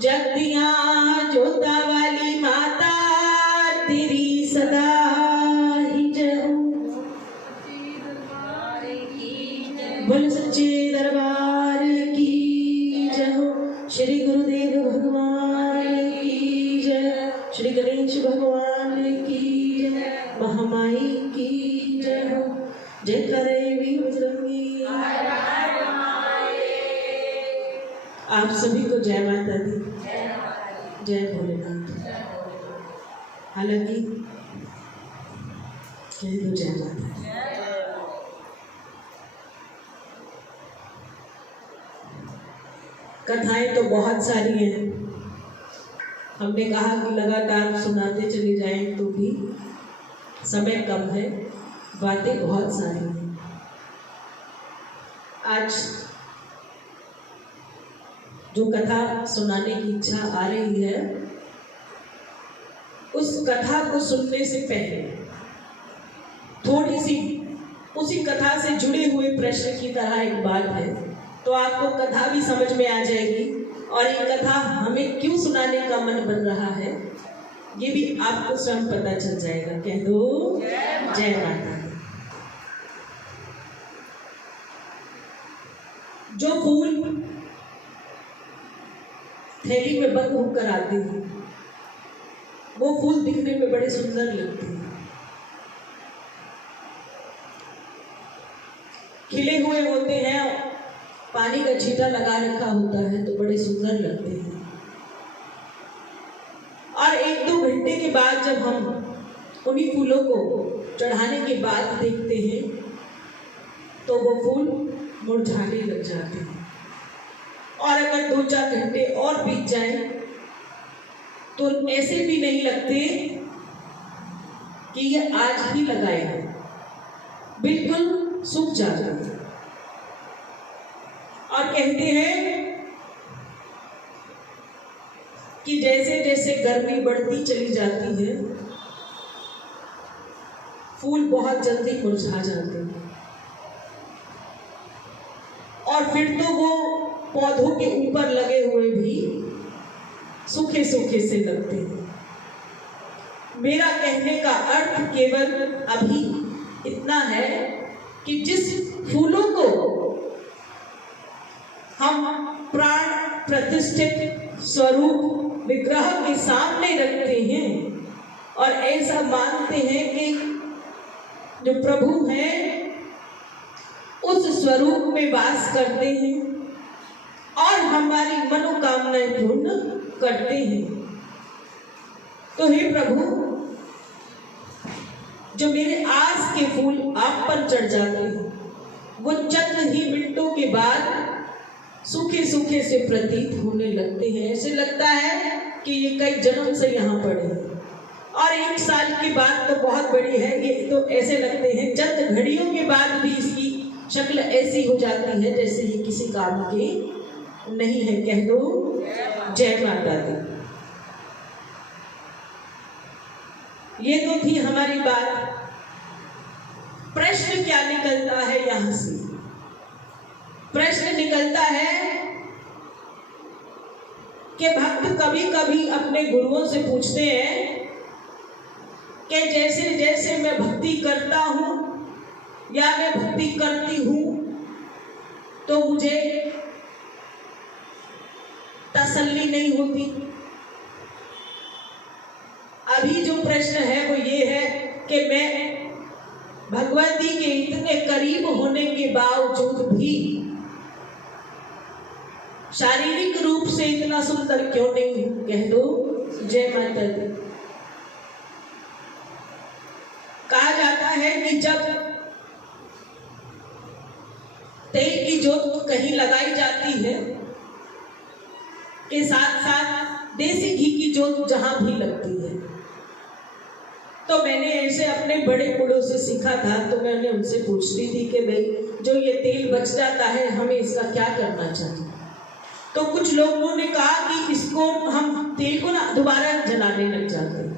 जगदिया जोता वाली माता तेरी सदा ही जय हो। बोल सच्चे दरबार की जय हो। श्री गुरुदेव भगवान की जय। श्री गणेश भगवान की जय। महामाई की जय हो। जय करे वीर बजरंगी। आप सभी को जय माता दी। जय भोलेनाथ। हालांकि कह दो जय माता दी। कथाएं तो बहुत सारी हैं। हमने कहा कि लगातार सुनाते चले जाएं तो भी समय कम है, बातें बहुत सारी हैं। आज जो कथा सुनाने की इच्छा आ रही है, उस कथा को सुनने से पहले थोड़ी सी उसी कथा से जुड़े हुए प्रश्न की तरह एक बात है, तो आपको कथा भी समझ में आ जाएगी और ये कथा हमें क्यों सुनाने का मन बन रहा है ये भी आपको स्वयं पता चल जाएगा। कह दो जय माता। जो फूल थैली में बंद होकर आते हैं वो फूल दिखने में बड़े सुंदर लगते हैं। खिले हुए होते हैं, पानी का छींटा लगा रखा होता है तो बड़े सुंदर लगते हैं। और 1-2 घंटे के बाद जब हम उन्हीं फूलों को चढ़ाने के बाद देखते हैं तो वो फूल मुरझाने लग जाते हैं। और अगर 2-4 घंटे और बीत जाए तो ऐसे भी नहीं लगते कि ये आज ही लगाए हैं, बिल्कुल सूख जाते हैं। और कहते हैं कि जैसे जैसे गर्मी बढ़ती चली जाती है फूल बहुत जल्दी मुरझा जाते हैं और फिर तो वो पौधों के ऊपर लगे हुए भी सूखे सूखे से लगते हैं। मेरा कहने का अर्थ केवल अभी इतना है कि जिस फूलों को हम प्राण प्रतिष्ठित स्वरूप विग्रह के सामने रखते हैं और ऐसा मानते हैं कि जो प्रभु हैं उस स्वरूप में वास करते हैं और हमारी मनोकामनाएं पूर्ण करते हैं, तो हे प्रभु जो मेरे आस के फूल आप पर चढ़ जाते हैं वो चंद ही मिनटों के बाद सूखे सूखे से प्रतीत होने लगते हैं। ऐसे लगता है कि ये कई जन्म से यहाँ पड़े हैं। और 1 साल की बात तो बहुत बड़ी है, ये तो ऐसे लगते हैं चंद घड़ियों के बाद भी इसकी शक्ल ऐसी हो जाती है जैसे ये किसी काम की नहीं है। कह दो जय माता दी। ये तो थी हमारी बात। प्रश्न क्या निकलता है यहां से? प्रश्न निकलता है कि भक्त कभी कभी अपने गुरुओं से पूछते हैं कि जैसे जैसे मैं भक्ति करता हूं या मैं भक्ति करती हूं तो मुझे तसल्ली नहीं होती। अभी जो प्रश्न है वो ये है कि मैं भगवती के इतने करीब होने के बावजूद भी शारीरिक रूप से इतना सुंदर क्यों नहीं हूं? कह दो जय माता दी। कहा जाता है कि जब तेल की जोत कहीं लगाई जाती है के साथ साथ देसी घी की जोत जहां भी लगती है, तो मैंने ऐसे अपने बड़े बूढ़ों से सीखा था। तो मैंने उनसे पूछती थी कि भाई जो ये तेल बच जाता है हमें इसका क्या करना चाहिए। तो कुछ लोगों ने कहा कि इसको हम तेल को ना दोबारा जलाने लग जाते हैं।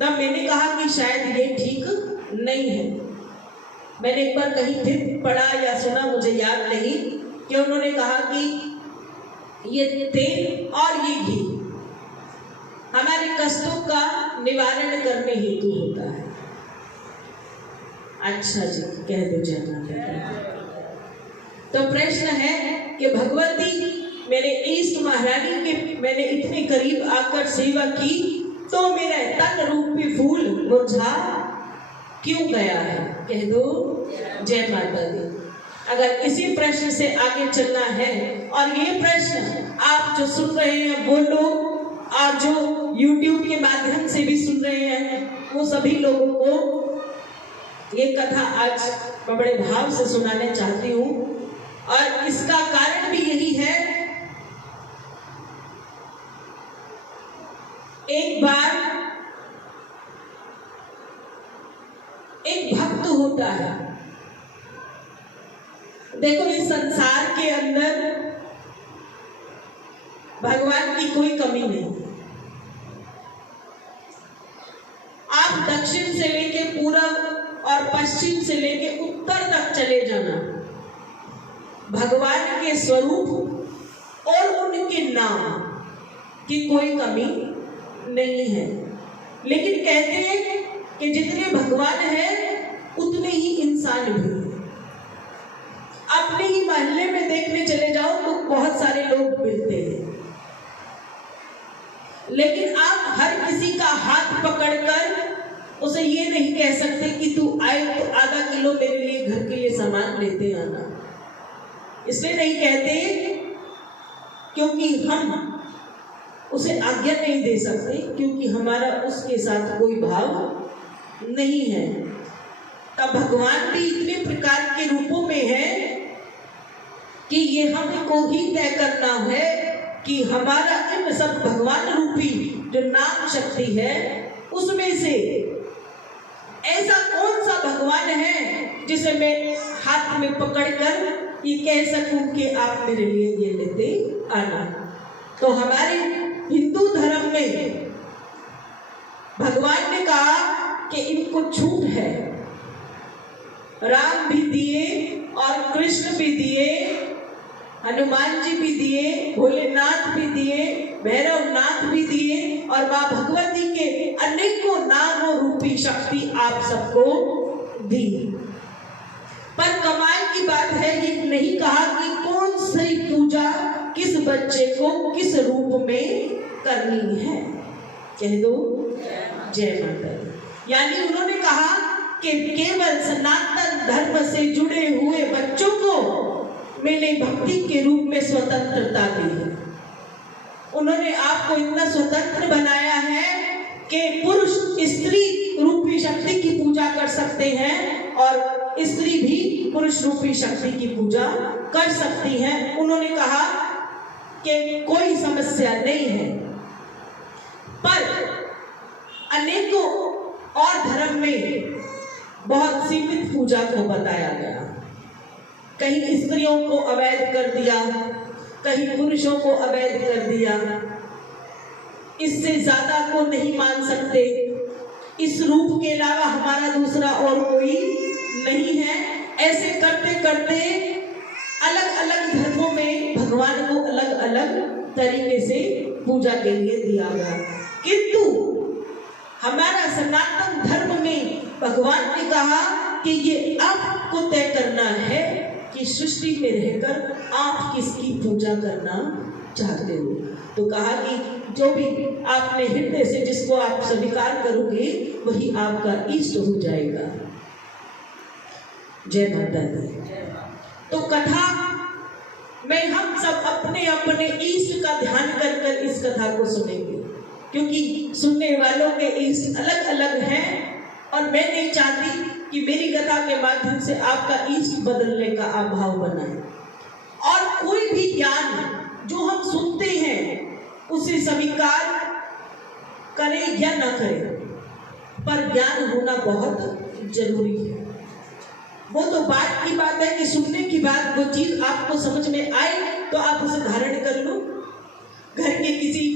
तब मैंने कहा कि शायद ये ठीक नहीं है। मैंने एक बार कहीं फिर पढ़ा या सुना, मुझे याद नहीं, कि उन्होंने कहा कि ये तेल और ये घी हमारे कष्टों का निवारण करने हेतु होता है। अच्छा जी, कह दो जय माता दी। तो प्रश्न है कि भगवती मेरे इष्ट महारानी के मैंने इतने करीब आकर सेवा की तो मेरा तन रूपी फूल मुरझा क्यों गया है? कह दो जय माता दी। अगर इसी प्रश्न से आगे चलना है और ये प्रश्न आप जो सुन रहे हैं वो लोग और जो YouTube के माध्यम से भी सुन रहे हैं वो सभी लोगों को ये कथा आज मैं बड़े भाव से सुनाने चाहती हूँ। और इसका कारण भी यही है, एक बार एक भक्त होता है। देखो इस संसार के अंदर भगवान की कोई कमी नहीं। आप दक्षिण से लेके पूरब और पश्चिम से लेके उत्तर तक चले जाना, भगवान के स्वरूप और उनके नाम की कोई कमी नहीं है। लेकिन कहते हैं कि जितने भगवान हैं उतने ही इंसान भी हैं। अपने ही मोहल्ले में देखने चले जाओ तो बहुत सारे लोग मिलते हैं, लेकिन आप हर किसी का हाथ पकड़कर उसे ये नहीं कह सकते कि तू आए तो आधा किलो मेरे लिए घर के लिए सामान लेते आना। इसलिए नहीं कहते क्योंकि हम उसे आज्ञा नहीं दे सकते, क्योंकि हमारा उसके साथ कोई भाव नहीं है। तब भगवान भी इतने प्रकार के रूपों में है कि ये हमको ही तय करना है कि हमारा इन सब भगवान रूपी जो नाम शक्ति है उसमें से ऐसा कौन सा भगवान है जिसे मैं हाथ में पकड़कर ये कह सकूं कि आप मेरे लिए ये लेते आना। तो हमारे हिंदू धर्म में भगवान ने कहा कि इनको छूट है। राम भी दिए और कृष्ण भी दिए, हनुमान जी भी दिए, भोलेनाथ भी दिए, भैरवनाथ भी दिए और माँ भगवती के अनेकों नामों रूपी शक्ति आप सबको दी। पर कमाल की बात है ये नहीं कहा कि कौन सी पूजा किस बच्चे को किस रूप में करनी है। कह दो जय माता दी। यानी उन्होंने कहा कि केवल सनातन धर्म से जुड़े हुए बच्चों को मैंने भक्ति के रूप में स्वतंत्रता दी है। उन्होंने आपको इतना स्वतंत्र बनाया है कि पुरुष स्त्री रूपी शक्ति की पूजा कर सकते हैं और स्त्री भी पुरुष रूपी शक्ति की पूजा कर सकती है। उन्होंने कहा कि कोई समस्या नहीं है। पर अनेकों और धर्म में बहुत सीमित पूजा को बताया गया। कहीं स्त्रियों को अवैध कर दिया, कहीं पुरुषों को अवैध कर दिया। इससे ज्यादा को नहीं मान सकते। इस रूप के अलावा हमारा दूसरा और कोई नहीं है। ऐसे करते करते अलग अलग धर्मों में भगवान को अलग अलग तरीके से पूजा के लिए दिया गया, किंतु हमारा सनातन धर्म में भगवान ने कहा कि ये आपको तय करना है कि सृष्टि में रहकर आप किसकी पूजा करना चाहते हो। तो कहा कि जो भी आपने हृदय से जिसको आप स्वीकार करोगे वही आपका इष्ट हो जाएगा। जय माता दी। तो कथा में हम सब अपने अपने इष्ट का ध्यान कर कर इस कथा को सुनेंगे, क्योंकि सुनने वालों के इष्ट अलग अलग हैं और मैं नहीं चाहती कि मेरी कथा के माध्यम से आपका इष्ट बदलने का अभाव बनाए। और कोई भी ज्ञान जो हम सुनते हैं उसे स्वीकार करें या न करें, पर ज्ञान होना बहुत जरूरी है। वो तो बात की बात है कि सुनने की बात वो चीज आपको समझ में आए तो आप उसे धारण कर लो। घर के किसी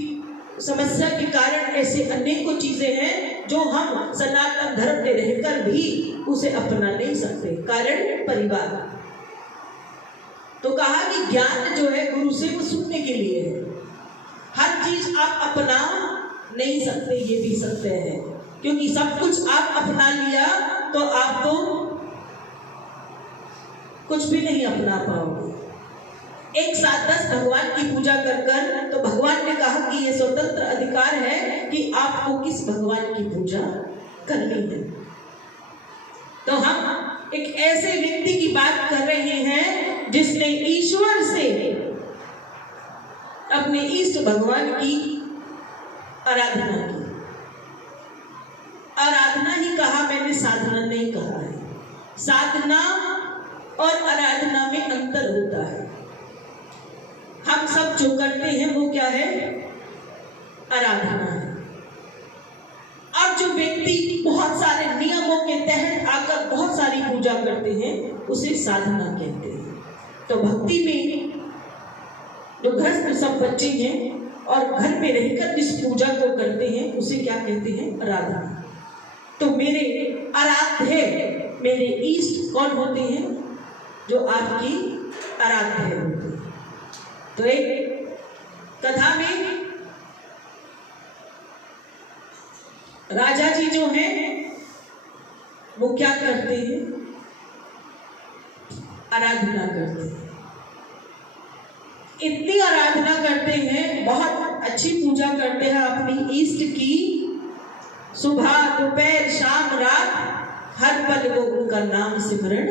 समस्या के कारण ऐसे अनेकों चीजें हैं जो हम सनातन धर्म में रहकर भी उसे अपना नहीं सकते, कारण परिवार। तो कहा कि ज्ञान जो है गुरु से वो सुनने के लिए आप अपना नहीं सकते, ये भी सत्य है, क्योंकि सब कुछ आप अपना लिया तो आप तो कुछ भी नहीं अपना पाओगे। एक साथ 10 भगवान की पूजा कर कर, तो भगवान ने कहा कि ये स्वतंत्र अधिकार है कि आपको किस भगवान की पूजा करनी है। तो हम एक ऐसे व्यक्ति की बात कर रहे हैं जिसने ईश्वर से अपने इष्ट भगवान की आराधना की। आराधना ही कहा मैंने, साधना नहीं कहा है। साधना और आराधना में अंतर होता है। हम सब जो करते हैं वो क्या है? आराधना है। अब जो व्यक्ति बहुत सारे नियमों के तहत आकर बहुत सारी पूजा करते हैं उसे साधना कहते हैं। तो भक्ति में जो गृहस्थ सब बच्चे हैं और घर में रहकर जिस पूजा को करते हैं उसे क्या कहते हैं? आराधना। तो मेरे आराध्य, मेरे इष्ट कौन होते हैं? जो आपकी आराध्य होते हैं। तो एक कथा में राजा जी जो हैं वो क्या करते हैं? आराधना करते हैं। इतनी आराधना करते हैं, बहुत अच्छी पूजा करते हैं अपनी इष्ट की। सुबह दोपहर शाम रात हर पल वो उनका नाम सिमरण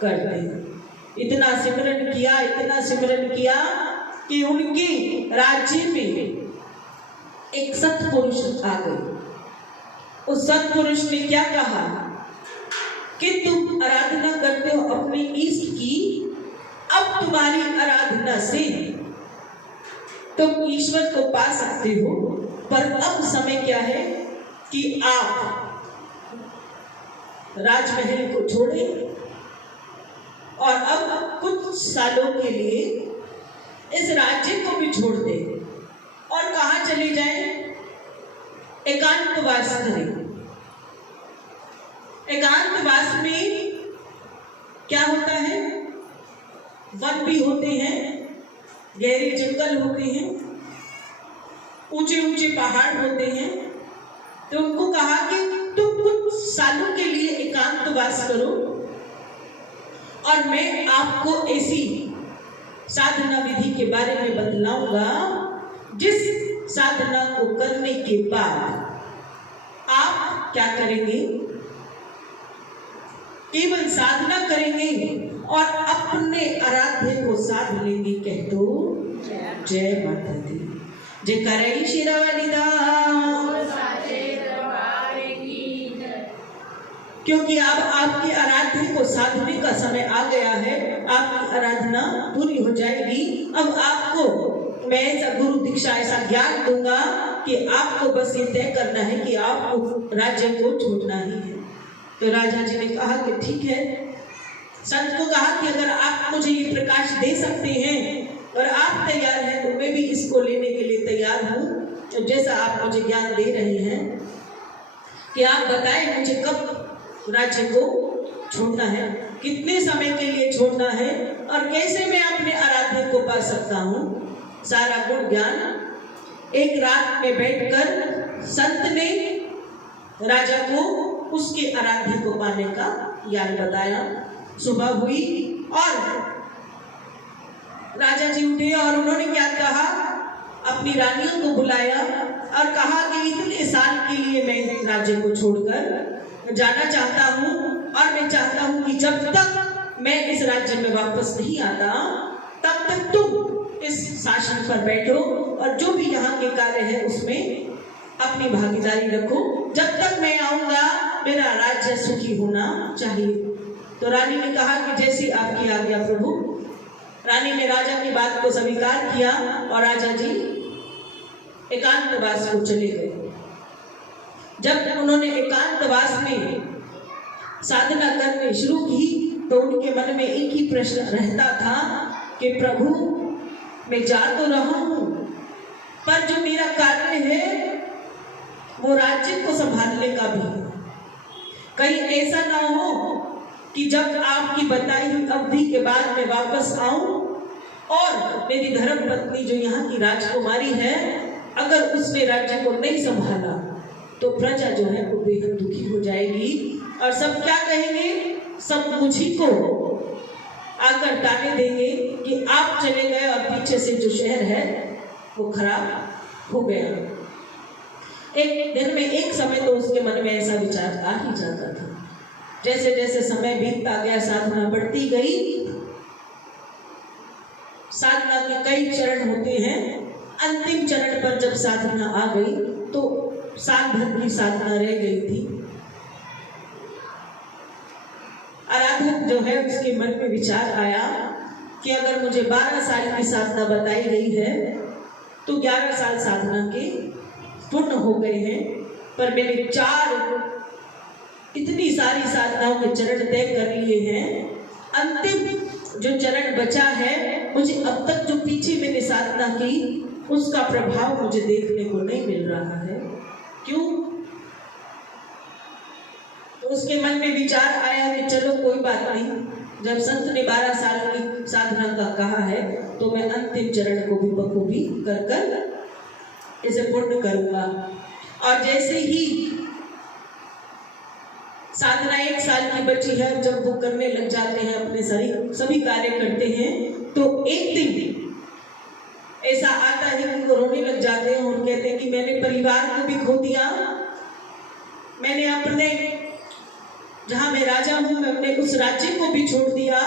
करते हैं। इतना सिमरण किया, इतना सिमरण किया कि उनके राज्य में एक सत्पुरुष आ गए। उस सत्पुरुष ने क्या कहा कि तुम आराधना करते हो अपने इष्ट की, अब तुम्हारी आराधना से तुम ईश्वर को पा सकते हो, पर अब समय क्या है कि आप राजमहल को छोड़े और अब कुछ सालों के लिए इस राज्य को भी छोड़ दे और कहाँ चले जाएं? एकांतवास करें। एकांतवास में क्या होता है? वन भी होते हैं, गहरे जंगल होते हैं, ऊंचे ऊंचे पहाड़ होते हैं। तो उनको कहा कि तुम कुछ सालों के लिए एकांतवास करो और मैं आपको ऐसी साधना विधि के बारे में बतलाऊंगा जिस साधना को करने के बाद आप क्या करेंगे? केवल साधना करेंगे और अपने आराध्य को साध लेंगे। कह दो जय माता दी, जय करई शेरावाली दा। क्योंकि अब आपके आराध्य को साधने का समय आ गया है, आपकी आराधना पूरी हो जाएगी। अब आपको मैं ऐसा गुरु दीक्षा, ऐसा ज्ञान दूंगा कि आपको बस ये तय करना है कि आपको राज्य को छोड़ना ही है। तो राजा जी ने कहा कि ठीक है। संत को कहा कि अगर आप मुझे ये प्रकाश दे सकते हैं और आप तैयार हैं तो मैं भी इसको लेने के लिए तैयार हूँ। तो जैसा आप मुझे ज्ञान दे रहे हैं कि आप बताएं मुझे कब राज्य को छोड़ना है, कितने समय के लिए छोड़ना है और कैसे मैं अपने आराध्य को पा सकता हूँ। सारा गुण ज्ञान एक रात में बैठकर संत ने राजा को उसके आराध्य को पाने का ज्ञान बताया। सुबह हुई और राजा जी उठे और उन्होंने क्या कहा? अपनी रानियों को बुलाया और कहा कि इतने साल के लिए मैं राज्य को छोड़कर जाना चाहता हूँ और मैं चाहता हूँ कि जब तक मैं इस राज्य में वापस नहीं आता तब तक तुम इस शासन पर बैठो और जो भी यहाँ के कार्य है उसमें अपनी भागीदारी रखो। जब तक मैं आऊंगा मेरा राज्य सुखी होना चाहिए। तो रानी ने कहा कि जैसी आपकी आज्ञा प्रभु। रानी ने राजा की बात को स्वीकार किया और राजा जी एकांतवास को चले गए। जब उन्होंने एकांतवास में साधना करनी शुरू की तो उनके मन में एक ही प्रश्न रहता था कि प्रभु मैं जा तो रहा हूँ पर जो मेरा कार्य है वो राज्य को संभालने का भी है। कहीं ऐसा ना हो कि जब आपकी बताई हुई अवधि के बाद मैं वापस आऊं और मेरी धर्म पत्नी जो यहाँ की राजकुमारी है अगर उसने राज्य को नहीं संभाला तो प्रजा जो है वो बेहद दुखी हो जाएगी और सब क्या कहेंगे, सब मुझी को आकर ताने देंगे कि आप चले गए और पीछे से जो शहर है वो खराब हो गया। एक दिन में एक समय तो उसके मन में ऐसा विचार आ ही जाता था। जैसे जैसे समय बीतता गया, साधना बढ़ती गई। साधना के कई चरण होते हैं। अंतिम चरण पर जब साधना आ गई तो साल भर की साधना रह गई थी। आराधक जो है उसके मन में विचार आया कि अगर मुझे 12 साल की साधना बताई गई है तो 11 साल साधना के पूर्ण हो गए हैं, पर मैंने 4 इतनी सारी साधनाओं के चरण तय कर लिए हैं। अंतिम जो चरण बचा है, मुझे अब तक जो पीछे मैंने साधना की उसका प्रभाव मुझे देखने को नहीं मिल रहा है। क्यों? तो उसके मन में विचार आया कि चलो कोई बात नहीं, जब संत ने 12 साल की साधना का कहा है तो मैं अंतिम चरण को भी बखूबी कर कर इसे पूर्ण करूंगा। और जैसे ही साधना 1 साल की बची है, जब वो करने लग जाते हैं, अपने सभी कार्य करते हैं, तो एक दिन ऐसा आता है कि वो रोने लग जाते हैं और कहते हैं कि मैंने परिवार को भी खो दिया, मैंने अपने जहां मैं राजा हूं मैं अपने उस राज्य को भी छोड़ दिया,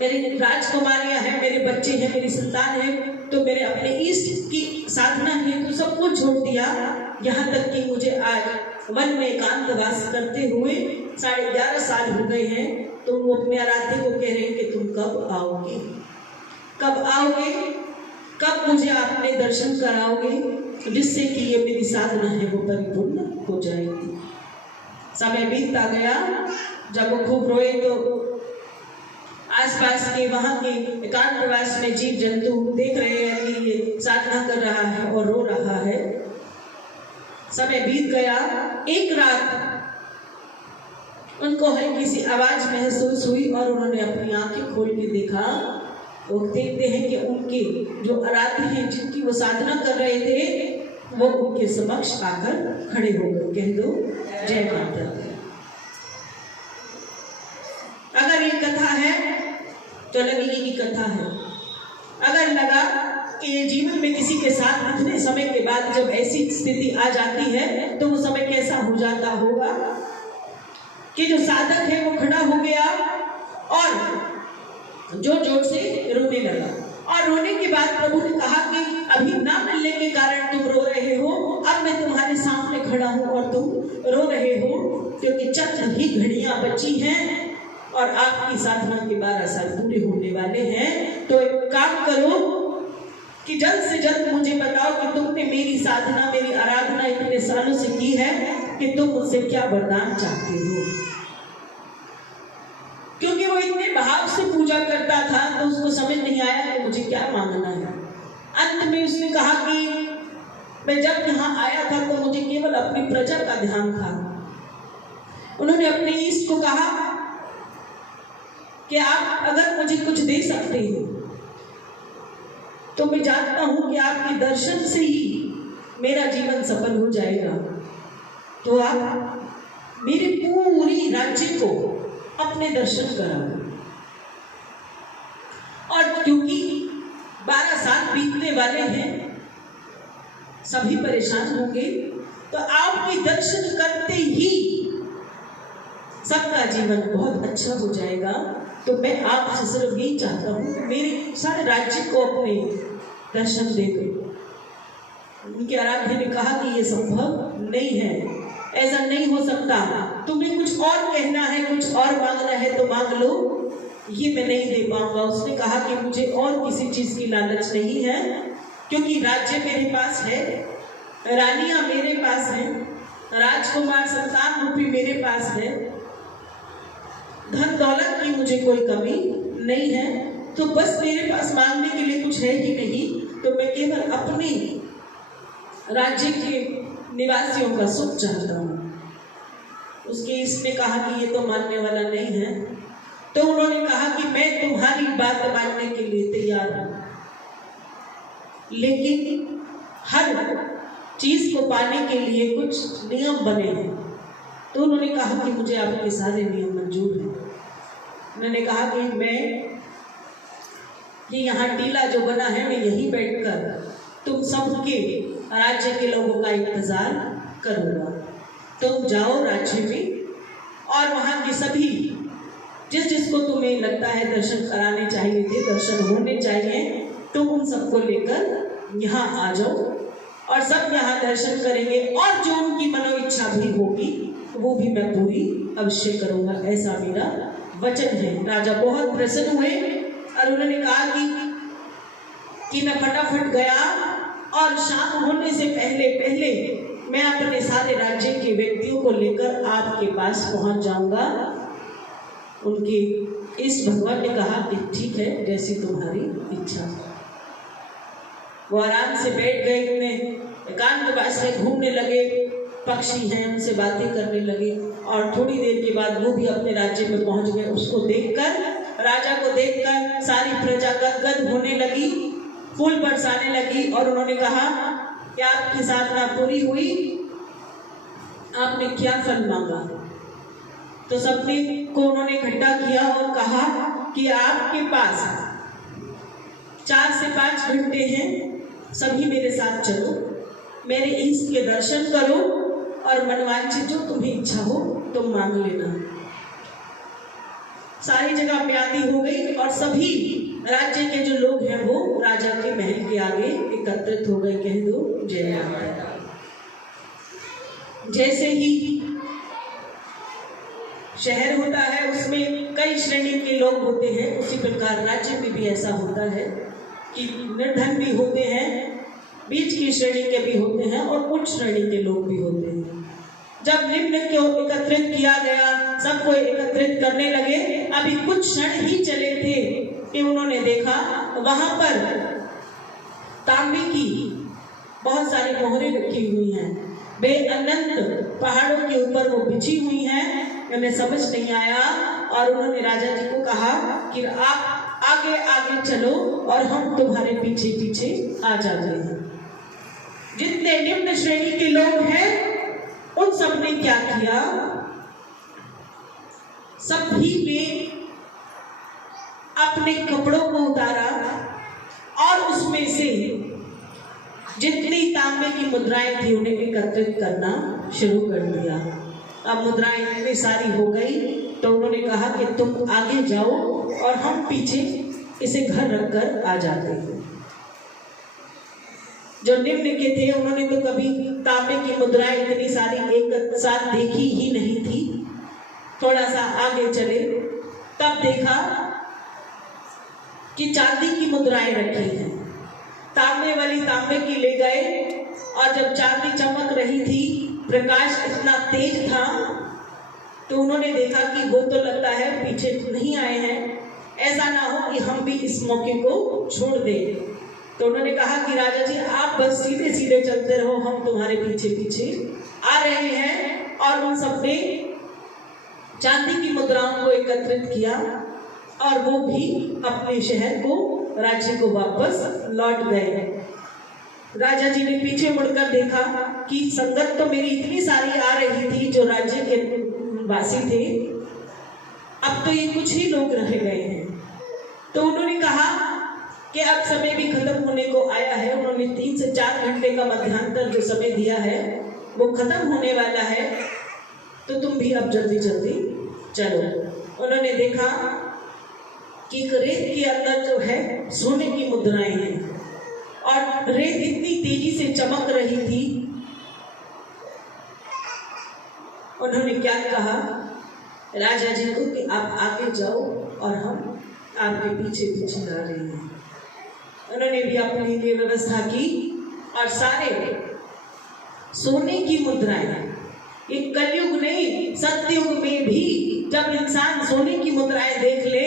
मेरी राजकुमारियां हैं, मेरे बच्चे हैं, मेरी संतान है, तो मैंने अपने इष्ट की साधना है तो सब कुछ छोड़ दिया। यहाँ तक कि मुझे आज वन में एकांतवास करते हुए 11.5 साल हो गए हैं। तो वो अपने आराध्य को कह रहे हैं कि तुम कब आओगे, कब आओगे, कब मुझे अपने दर्शन कराओगे, जिससे कि ये मेरी साधना है वो परिपूर्ण हो जाएगी। समय बीतता गया। जब वो खूब रोए तो आसपास के वहां के एकांतवास में जीव जंतु देख रहे हैं कि ये साधना कर रहा है और रो रहा है। समय बीत गया। एक रात उनको हल्की सी आवाज महसूस हुई और उन्होंने अपनी आंखें खोल के देखा। वो देखते हैं कि उनके जो आराध्य हैं, जिनकी वो साधना कर रहे थे, वो उनके समक्ष आकर खड़े हो गए। कह दो जय माता। अगर ये कथा है तो लगेगी कि कथा है। अगर लगा कि ये जीवन में किसी के साथ इतने समय के बाद जब ऐसी स्थिति आ जाती है तो वो समय कैसा हो जाता होगा कि जो साधक है वो खड़ा हो गया और जोर जोर से रोने लगा। और रोने के बाद प्रभु ने कहा कि अभी ना मिलने के कारण तुम रो रहे हो, अब मैं तुम्हारे सामने खड़ा हूं और तुम रो रहे हो, क्योंकि चंद ही घड़ियां बची हैं और आपकी साधना के 12 साल पूरे होने वाले हैं। तो एक काम करो कि जल्द से जल्द मुझे बताओ कि तुमने मेरी साधना, मेरी आराधना इतने सालों से की है कि तुम मुझसे क्या वरदान चाहते हो। क्योंकि वो इतने भाव से पूजा करता था तो उसको समझ नहीं आया कि मुझे क्या मांगना है। अंत में उसने कहा कि मैं जब यहाँ आया था तो मुझे केवल अपनी प्रजा का ध्यान था। उन्होंने अपने ईष्ट को कहा कि आप अगर मुझे कुछ दे सकते हो तो मैं जानता हूं कि आपके दर्शन से ही मेरा जीवन सफल हो जाएगा। तो आप मेरे पूरी राज्य को अपने दर्शन कराओ। और क्योंकि 12 साल बीतने वाले हैं, सभी परेशान होंगे, तो आपके दर्शन करते ही सबका जीवन बहुत अच्छा हो जाएगा। तो मैं आपसे सिर्फ यही चाहता हूँ कि मेरे सारे राज्य को अपने दर्शन दे दो। उनके आराध्य ने कहा कि ये संभव नहीं है, ऐसा नहीं हो सकता, तुम्हें कुछ और कहना है, कुछ और मांगना है तो मांग लो, ये मैं नहीं दे पाऊंगा। उसने कहा कि मुझे और किसी चीज की लालच नहीं है, क्योंकि राज्य मेरे पास है, रानियां मेरे पास हैं, राजकुमार संतान रूपी मेरे पास है, धन दौलत की मुझे कोई कमी नहीं है। तो बस मेरे पास मांगने के लिए कुछ है ही नहीं। तो मैं केवल अपने राज्य के निवासियों का सुख चाहता हूँ। उसके इसने कहा कि ये तो मानने वाला नहीं है। तो उन्होंने कहा कि मैं तुम्हारी बात मानने के लिए तैयार हूँ। लेकिन हर चीज को पाने के लिए कुछ नियम बने हैं। तो उन्होंने कहा कि मुझे आपके सारे नियम मंजूर हैं। उन्होंने कहा कि मैं ये यहाँ टीला जो बना है, मैं यहीं बैठकर तुम सबके राज्य के लोगों का इंतजार करूँगा। तुम जाओ राज्य में और वहाँ की सभी जिसको तुम्हें लगता है दर्शन कराने चाहिए थे, दर्शन होने चाहिए, तुम उन सबको लेकर यहाँ आ जाओ और सब यहाँ दर्शन करेंगे और जो उनकी मनो इच्छा भी होगी वो भी मैं पूरी अवश्य करूँगा, ऐसा मेरा वचन है। राजा बहुत प्रसन्न हुए और उन्होंने कहा कि मैं फटाफट गया और शाम होने से पहले पहले मैं अपने सारे राज्य के व्यक्तियों को लेकर आपके पास पहुंच जाऊंगा। उनके इस भगवान ने कहा कि ठीक है, जैसी तुम्हारी इच्छा। वो आराम से बैठ गए, इतने एकांत वास में घूमने लगे, पक्षी हैं उनसे बातें करने लगे और थोड़ी देर के बाद वो भी अपने राज्य में पहुंच गए। उसको देखकर, राजा को देखकर सारी प्रजा गदगद होने लगी, फूल बरसाने लगी और उन्होंने कहा कि आपकी साधना पूरी हुई, आपने क्या फल मांगा? तो सबने को उन्होंने इकट्ठा किया और कहा कि आपके पास 4 से 5 घंटे हैं, सभी मेरे साथ चलो, मेरे इष्ट के दर्शन करो और मनवांछित जो तुम्हें इच्छा हो तुम मांग लेना। सारी जगह ब्याती हो गई और सभी राज्य के जो लोग हैं वो राजा के महल के आगे एकत्रित हो गए। कह दो जय माता। जैसे ही शहर होता है उसमें कई श्रेणी के लोग होते हैं, उसी प्रकार राज्य में भी ऐसा होता है कि निर्धन भी होते हैं, बीच की श्रेणी के भी होते हैं और उच्च श्रेणी के लोग भी होते हैं। जब निम्न को एकत्रित किया गया, सबको एकत्रित करने लगे, अभी कुछ क्षण ही चले थे कि उन्होंने देखा वहां पर तांबे की बहुत सारी मोहरें रखी हुई हैं, वे अनंत पहाड़ों के ऊपर वो बिछी हुई हैं। उन्हें समझ नहीं आया और उन्होंने राजा जी को कहा कि आप आगे आगे चलो और हम तुम्हारे पीछे पीछे आ जाते हैं। जितने निम्न श्रेणी के लोग हैं उन सब ने क्या किया, सभी ने अपने कपड़ों को उतारा और उसमें से जितनी तांबे की मुद्राएं थी उन्हें एकत्रित करना शुरू कर दिया। अब मुद्राएं इतनी सारी हो गई तो उन्होंने कहा कि तुम आगे जाओ और हम पीछे इसे घर रखकर आ जाते हैं। जो निम्न के थे उन्होंने तो कभी तांबे की मुद्राएं इतनी सारी एक साथ देखी ही नहीं थी। थोड़ा सा आगे चले तब देखा कि चांदी की मुद्राएं रखी हैं। तांबे वाली तांबे की ले गए और जब चांदी चमक रही थी, प्रकाश इतना तेज था तो उन्होंने देखा कि वो तो लगता है पीछे नहीं आए हैं, ऐसा ना हो कि हम भी इस मौके को छोड़ दें। तो उन्होंने कहा कि राजा जी आप बस सीधे सीधे चलते रहो, हम तुम्हारे पीछे पीछे आ रहे हैं। और उन सबने चांदी की मुद्राओं को एकत्रित किया और वो भी अपने शहर को, राज्य को वापस लौट गए। राजा जी ने पीछे मुड़कर देखा कि संगत तो मेरी इतनी सारी आ रही थी जो राज्य के वासी थे, अब तो ये कुछ ही लोग रह गए हैं। तो उन्होंने कहा कि अब समय भी खत्म होने को आया है। उन्होंने 3 से 4 घंटे का मध्यांतर जो समय दिया है वो खत्म होने वाला है, तो तुम भी अब जल्दी जल्दी चलो। उन्होंने देखा कि रेत के अंदर जो है सोने की मुद्राएं हैं और रेत इतनी तेजी से चमक रही थी। उन्होंने क्या कहा राजा जी को कि आप आगे जाओ और हम आपके पीछे पीछे आ रहे हैं। उन्होंने भी अपने लिए व्यवस्था की और सारे सोने की मुद्राएं, एक कलयुग नहीं सतयुग में भी जब इंसान सोने की मुद्राएं देख ले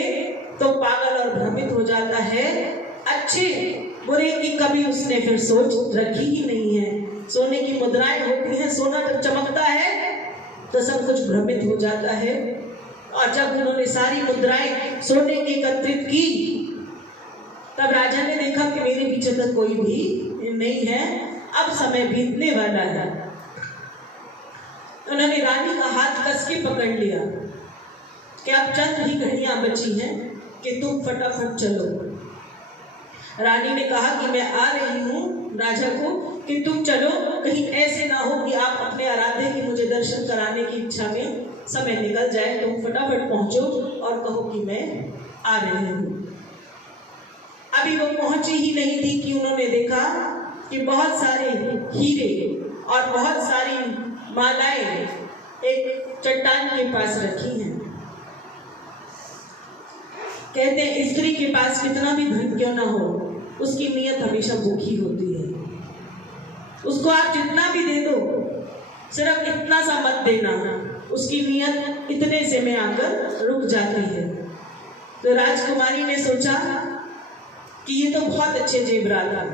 तो पागल और भ्रमित हो जाता है। अच्छे बुरे की कभी उसने फिर सोच रखी ही नहीं है। सोने की मुद्राएं होती हैं, सोना जब चमकता है तो सब कुछ भ्रमित हो जाता है। और जब उन्होंने सारी मुद्राएं सोने की एकत्रित की तब राजा ने देखा कि मेरे पीछे पीछे तो कोई भी नहीं है, अब समय बीतने वाला है। उन्होंने रानी का हाथ कस के पकड़ लिया कि अब चंद ही घड़ियां बची हैं कि तुम फटाफट चलो। रानी ने कहा कि मैं आ रही हूँ राजा को कि तुम चलो, कहीं ऐसे ना हो कि आप अपने आराध्य की मुझे दर्शन कराने की इच्छा में समय निकल जाए। तुम फटाफट पहुंचो और कहो कि मैं आ रही हूँ। अभी वो पहुंची ही नहीं थी कि उन्होंने देखा कि बहुत सारे हीरे और बहुत सारी मालाएं एक चट्टान के पास रखी हैं। कहते हैं स्त्री के पास कितना भी धन क्यों ना हो, उसकी नीयत हमेशा भूखी होती है। उसको आप जितना भी दे दो, सिर्फ इतना सा मत देना, उसकी नीयत इतने से में आकर रुक जाती है। तो राजकुमारी ने सोचा कि ये तो बहुत अच्छे जेवरात हैं,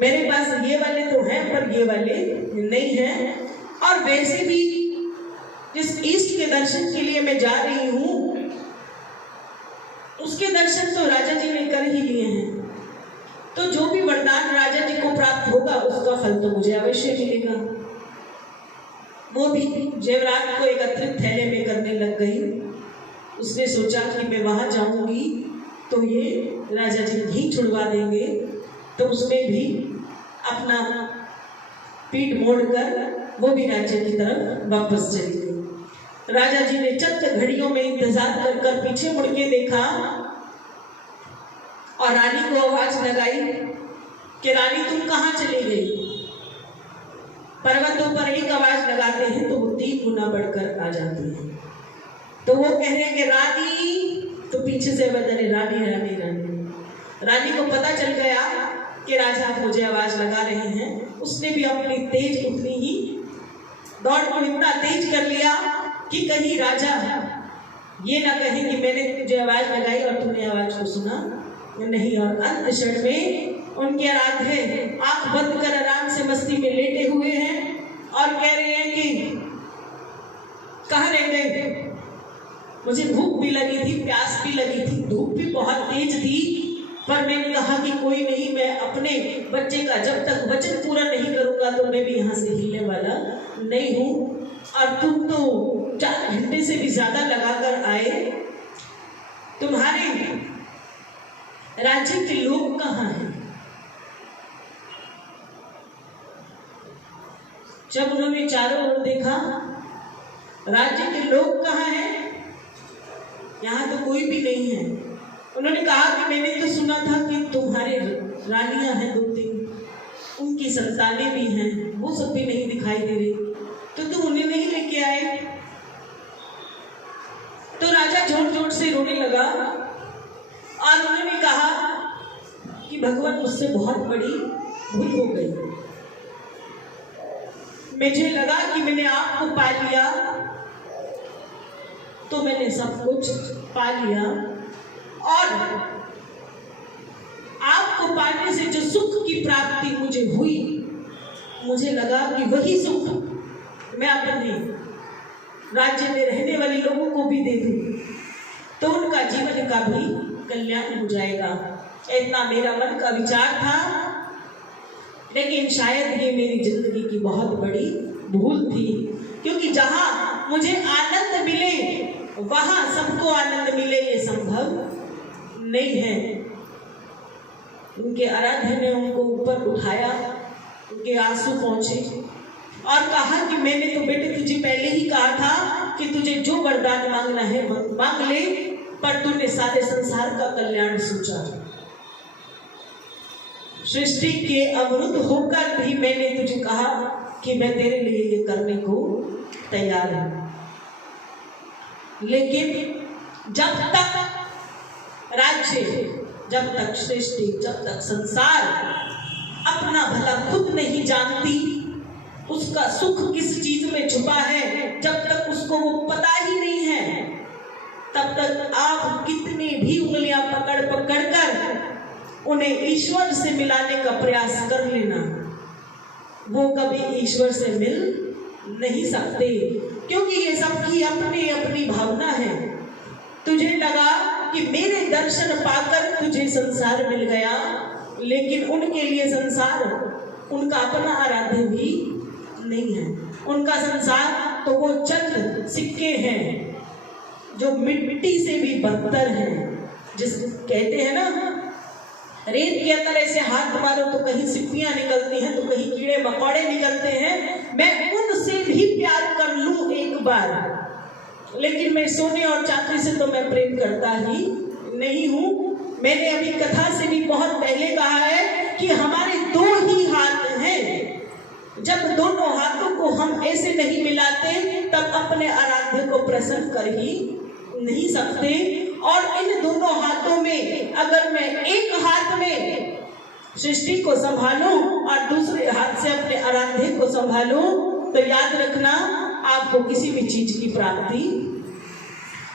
मेरे पास ये वाले तो हैं पर ये वाले नहीं हैं, और वैसे भी जिस इष्ट के दर्शन के लिए मैं जा रही हूँ उसके दर्शन तो राजा जी ने कर ही लिए हैं, तो जो भी वरदान राजा जी को प्राप्त होगा उसका फल तो मुझे अवश्य मिलेगा। वो भी जेवरात को एकत्रित थैले में करने लग गई। उसने सोचा कि मैं वहां जाऊंगी तो ये राजा जी नहीं छुड़वा देंगे, तो उसमें भी अपना पीठ मोड़कर वो भी राज्य की तरफ वापस चली गई। राजा जी ने चंद घड़ियों में इंतजार कर पीछे मुड़ के देखा और रानी को आवाज लगाई कि रानी तुम कहाँ चली गई। पर्वतों पर एक आवाज लगाते हैं तो वो 3 गुना बढ़कर आ जाती है। तो वो कह रहे हैं कि रानी, तो पीछे से बदले रानी रानी रानी। रानी को पता चल गया कि राजा मुझे आवाज लगा रहे हैं। उसने भी अपनी तेज उतनी ही दौड़ को इतना तेज कर लिया कि कहीं राजा ये ना कहे कि मैंने तुझे आवाज लगाई और तूने आवाज को सुना नहीं। और अंत क्षण में उनके आराध्य आंख बंद कर आराम से मस्ती में लेटे हुए हैं और कह रहे हैं कि कहाँ रह गए, मुझे भूख भी लगी थी, प्यास भी लगी थी, धूप भी बहुत तेज थी, पर मैंने कहा कि कोई नहीं, मैं अपने बच्चे का जब तक वचन पूरा नहीं करूंगा तो मैं भी यहाँ से हिलने वाला नहीं हूँ। और तुम तो 4 घंटे से भी ज्यादा लगाकर आए, तुम्हारे राज्य के लोग कहाँ हैं? जब उन्होंने चारों ओर देखा, राज्य के लोग कहाँ हैं? यहाँ तो कोई भी नहीं है। उन्होंने कहा कि मैंने तो सुना था कि तुम्हारे रानियां हैं 2-3, उनकी संतानें भी हैं, वो सब भी नहीं दिखाई दे रही, तो तुम उन्हें नहीं लेके आए। तो राजा जोर जोर से रोने लगा और उन्होंने कहा कि भगवान, मुझसे बहुत बड़ी भूल हो गई। मुझे लगा कि मैंने आपको पा लिया तो मैंने सब कुछ पा लिया, और आपको पाने से जो सुख की प्राप्ति मुझे हुई, मुझे लगा कि वही सुख मैं अपने राज्य में रहने वाले लोगों को भी दे दूं तो उनका जीवन का भी कल्याण हो जाएगा। इतना मेरा मन का विचार था, लेकिन शायद ये मेरी जिंदगी की बहुत बड़ी भूल थी, क्योंकि जहां मुझे आनंद मिले वहां सबको आनंद मिले ये संभव नहीं है। उनके आराध्य ने उनको ऊपर उठाया, उनके आंसू पहुंचे और कहा कि मैंने तो बेटे तुझे पहले ही कहा था कि तुझे जो वरदान मांगना है मांग ले, पर तूने सारे संसार का कल्याण सोचा। सृष्टि के अवरुद्ध होकर भी मैंने तुझे कहा कि मैं तेरे लिए ये करने को तैयार हूं, लेकिन जब तक राज्य, जब तक सृष्टि, जब तक संसार अपना भला खुद नहीं जानती, उसका सुख किस चीज में छुपा है, जब तक उसको वो पता ही नहीं है, तब तक आप कितनी भी उंगलियां पकड़ पकड़ कर उन्हें ईश्वर से मिलाने का प्रयास कर लेना, वो कभी ईश्वर से मिल नहीं सकते, क्योंकि ये सबकी अपनी अपनी भावना है। तुझे लगा कि मेरे दर्शन पाकर तुझे संसार मिल गया, लेकिन उनके लिए संसार उनका अपना आराध्य भी नहीं है। उनका संसार तो वो चंद सिक्के हैं जो मिट्टी से भी बदतर हैं। जिस कहते हैं ना, रेत के अंदर ऐसे हाथ मारो तो कहीं सिप्पियां निकलती हैं, तो कहीं कीड़े मकोड़े निकलते हैं। मैं उनसे भी प्यार कर लूं एक बार, लेकिन मैं सोने और चांदी से तो मैं प्रेम करता ही नहीं हूं। मैंने अभी कथा से भी बहुत पहले कहा है कि हमारे दो ही हाथ हैं। जब दोनों हाथों को हम ऐसे नहीं मिलाते तब अपने आराध्य को प्रसन्न कर ही नहीं सकते। और इन दोनों हाथों में अगर मैं एक हाथ में सृष्टि को संभालूं और दूसरे हाथ से अपने आराध्य को संभालूं, तो याद रखना आपको किसी भी चीज की प्राप्ति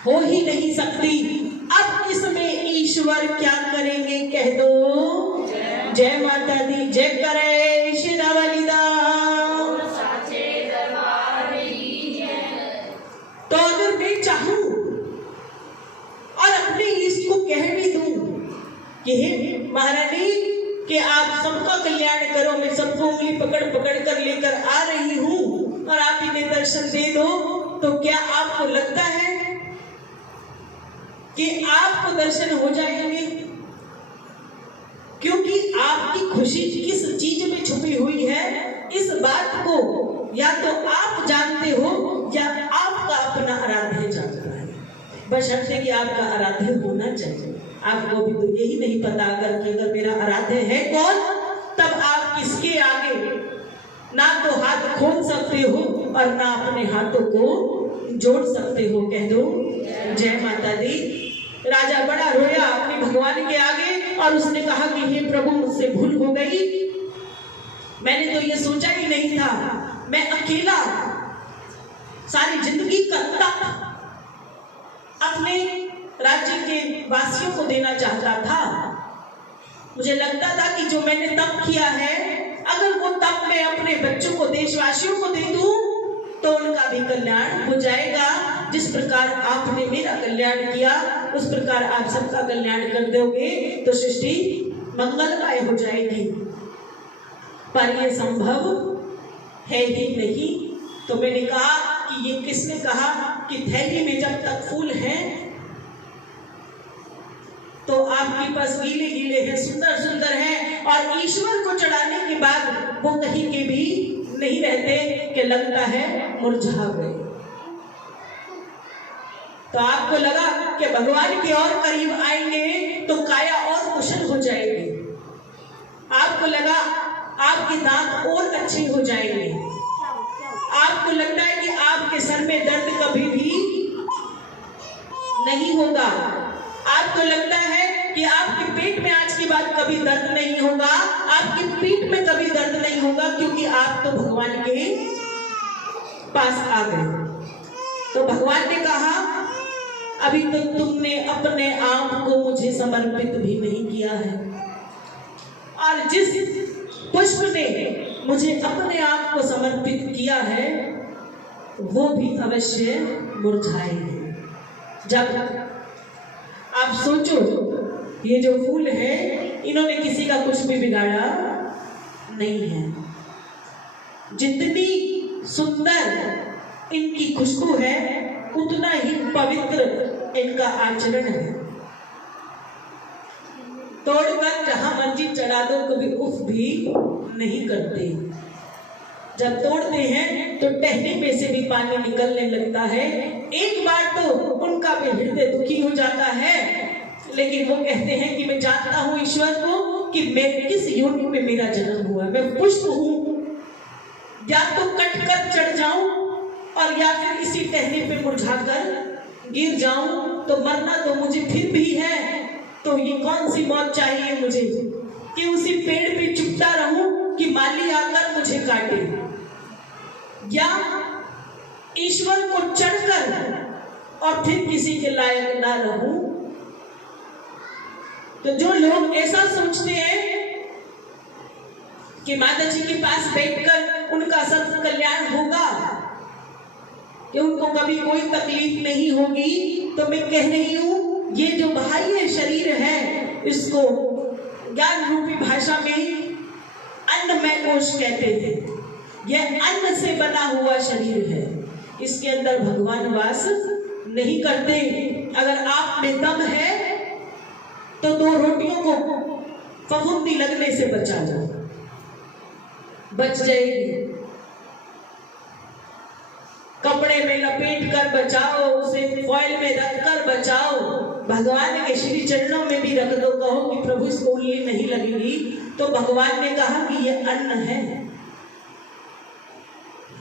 हो ही नहीं सकती। अब इसमें ईश्वर क्या करेंगे, कह दो जय माता दी, जय करे शेरावाली दा। तो अगर मैं चाहूं और अपने ईष्ट को कह भी दूं कि हे महारानी कि आप सबका कल्याण करो, मैं सबको उंगली पकड़ पकड़ कर लेकर आ रही हूं और आप इन्हें दर्शन दे दो, तो क्या आपको लगता है कि आपको दर्शन हो जाएंगे? क्योंकि आपकी खुशी किस चीज में छुपी हुई है, इस बात को या तो आप जानते हो या आपका अपना आराध्य जानता है। बशर्ते कि आपका आराध्य होना चाहिए। आपको भी तो यही नहीं पता अगर मेरा आराध्य है कौन, तब आप किसके आगे ना तो हाथ खोल सकते हो और ना अपने हाथों को जोड़ सकते हो। कह दो जय माता दी। राजा बड़ा रोया अपने भगवान के आगे और उसने कहा कि हे प्रभु, मुझसे भूल हो गई। मैंने तो ये सोचा ही नहीं था। मैं अकेला सारी जिंदगी का तप अपने राज्य के वासियों को देना चाहता था। मुझे लगता था कि जो मैंने तप किया है, अगर वो तप मैं अपने बच्चों को, देशवासियों को दे दूं, तो उनका भी कल्याण हो जाएगा। जिस प्रकार आपने मेरा कल्याण किया, उस प्रकार आप सबका कल्याण कर दोगे तो सृष्टि मंगलमय हो जाएगी। पर ये संभव है ही नहीं। तो मैंने कहा कि ये किसने कहा कि थैली में जब तक फूल हैं तो आपके पास गीले गीले हैं, सुंदर सुंदर हैं, और ईश्वर को चढ़ाने के बाद वो कहीं के भी नहीं रहते कि लगता है मुरझा गए। तो आपको लगा कि भगवान के और करीब आएंगे तो काया और कुशल हो जाएगी। आपको लगा आपके दांत और अच्छे हो जाएंगे। आपको लगता है कि आपके सर में दर्द कभी भी नहीं होगा। आपको लगता है कि आपके पेट में आज के बाद कभी दर्द नहीं होगा, आपकी पीठ में कभी दर्द नहीं होगा, क्योंकि आप तो भगवान के पास आ गए। तो भगवान ने कहा, अभी तो तुमने अपने आप को मुझे समर्पित भी नहीं किया है, और जिस पुष्प ने मुझे अपने आप को समर्पित किया है वो भी अवश्य मुरझाएंगे। जब आप सोचो, ये जो फूल है इन्होंने किसी का कुछ भी बिगाड़ा नहीं है। जितनी सुंदर इनकी खुशबू है उतना ही पवित्र इनका आचरण है। तोड़कर जहां मर्जी चढ़ा दो कभी उफ भी नहीं करते। जब तोड़ते हैं तो टहनी में से भी पानी निकलने लगता है। एक बार तो उनका भी हृदय दुखी हो जाता है, लेकिन वो कहते हैं कि मैं जानता हूँ ईश्वर को कि मैं किस योनि में मेरा जन्म हुआ। मैं पुष्प हूँ, या तो कट कर चढ़ जाऊं और या फिर इसी टहनी पे मुरझाकर गिर जाऊं, तो मरना तो मुझे फिर भी है। तो ये कौन सी मौत चाहिए मुझे कि उसी पेड़ पे चुपता रहूं कि माली आकर मुझे काटे, या ईश्वर को चढ़कर और फिर किसी के लायक ना रहूं। तो जो लोग ऐसा सोचते हैं कि माता जी के पास बैठकर उनका सब कल्याण होगा, कि उनको कभी कोई तकलीफ नहीं होगी, तो मैं कह रही हूं ये जो बाह्य शरीर है इसको ज्ञान रूपी भाषा में अन्नमय कोश कहते हैं। यह अन्न से बना हुआ शरीर है, इसके अंदर भगवान वास नहीं करते। अगर आप में दम है तो 2 रोटियों को फफूंदी लगने से बचा जाओ, बच जाएगी। कपड़े में लपेट कर बचाओ, उसे फॉइल में रख कर बचाओ, भगवान के श्री चरणों में भी रख दो। कहो कि प्रभु इसको उंगली नहीं लगेगी, तो भगवान ने कहा कि यह अन्न है,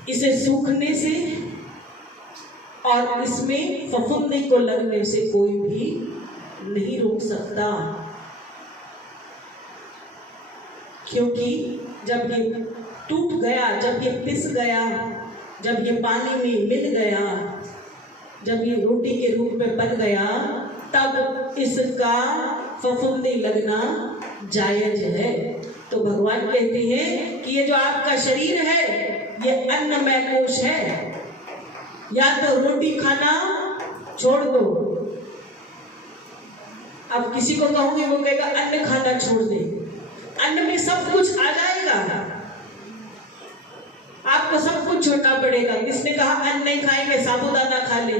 इसे सूखने से और इसमें फफूंदी को लगने से कोई भी नहीं रोक सकता। क्योंकि जब ये टूट गया, जब ये पिस गया, जब ये पानी में मिल गया, जब ये रोटी के रूप में बन गया, तब इसका फफूंदी लगना जायज है। तो भगवान कहते हैं कि ये जो आपका शरीर है ये अन्नमय कोश है, या तो रोटी खाना छोड़ दो। अब किसी को कहूंगी वो कहेगा अन्न खाना छोड़ दे, अन्न में सब कुछ आ जाएगा, आपको सब कुछ छोड़ना पड़ेगा। किसने कहा अन्न नहीं खाएंगे, साबूदाना खा ले,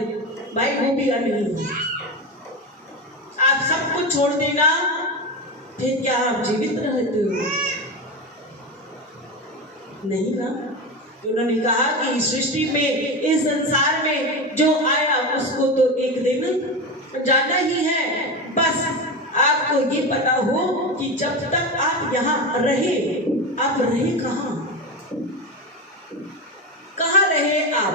भाई वो भी अन्न ही है। आप सब कुछ छोड़ देना, फिर क्या आप जीवित रहते हो? नहीं ना। उन्होंने कहा कि इस सृष्टि में, इस संसार में जो आया उसको तो एक दिन जाना ही है। बस आपको ये पता हो कि जब तक आप यहाँ रहे, आप रहे कहाँ रहे आप?